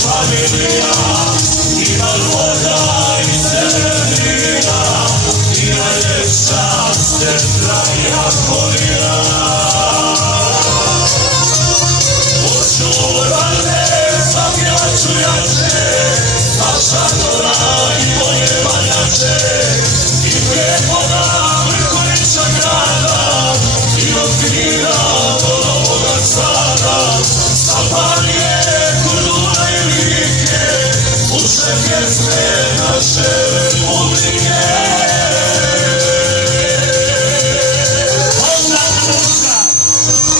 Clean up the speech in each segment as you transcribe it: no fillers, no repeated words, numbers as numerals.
familia, i malvoda i zelenina, i najljepša sestra Jakovina. Očuvane, zapjevaću ja te, naša Dora i moje valjače, i prepoda Vrkovića grada, i od Knina do Novoga Sada, sa Banije, Korduna i Like, sluše pjesme naše republike. Pozdrav Društva,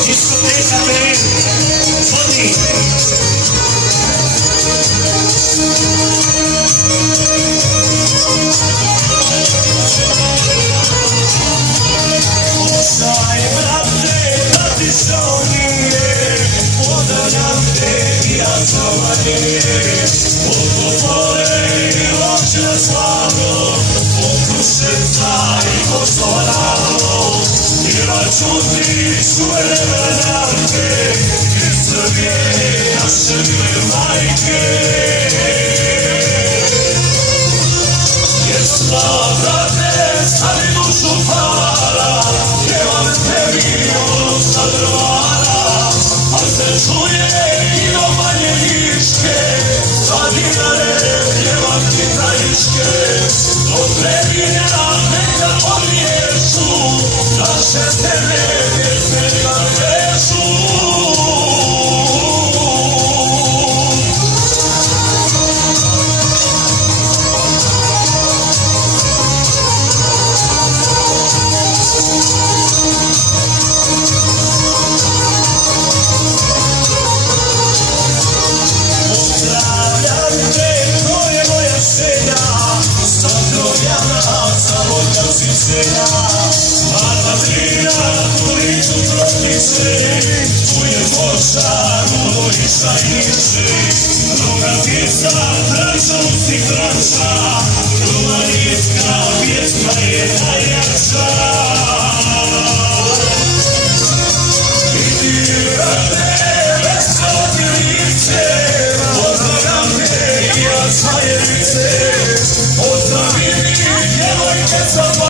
diskoteka Berin, vodi. Ostaj, brate, da ti što nije, podajam te i ja zavanije. Od popole i noće slavno, od Kruševca i Kosovaro, pjevaću ti čuvene vedanke, iz Srbije naše mile majke. Pjesma, brate, stavi dušu para, pjevam tebi ono sa drvara, a se čuje i do Banje Niške, sa Dinare pjevam ti Krajiške, do Trebinja neka odlijeću, naše tebe pjesme neka kreću. Čuje Boša, Rudo i Šajniče, Rogatica, Tranča, Usti Tranča, Rumanijska pjesma je najjača. I ti, brate, veselo ti lice, pozdravljam te i ja Cvajerice, pozdravljam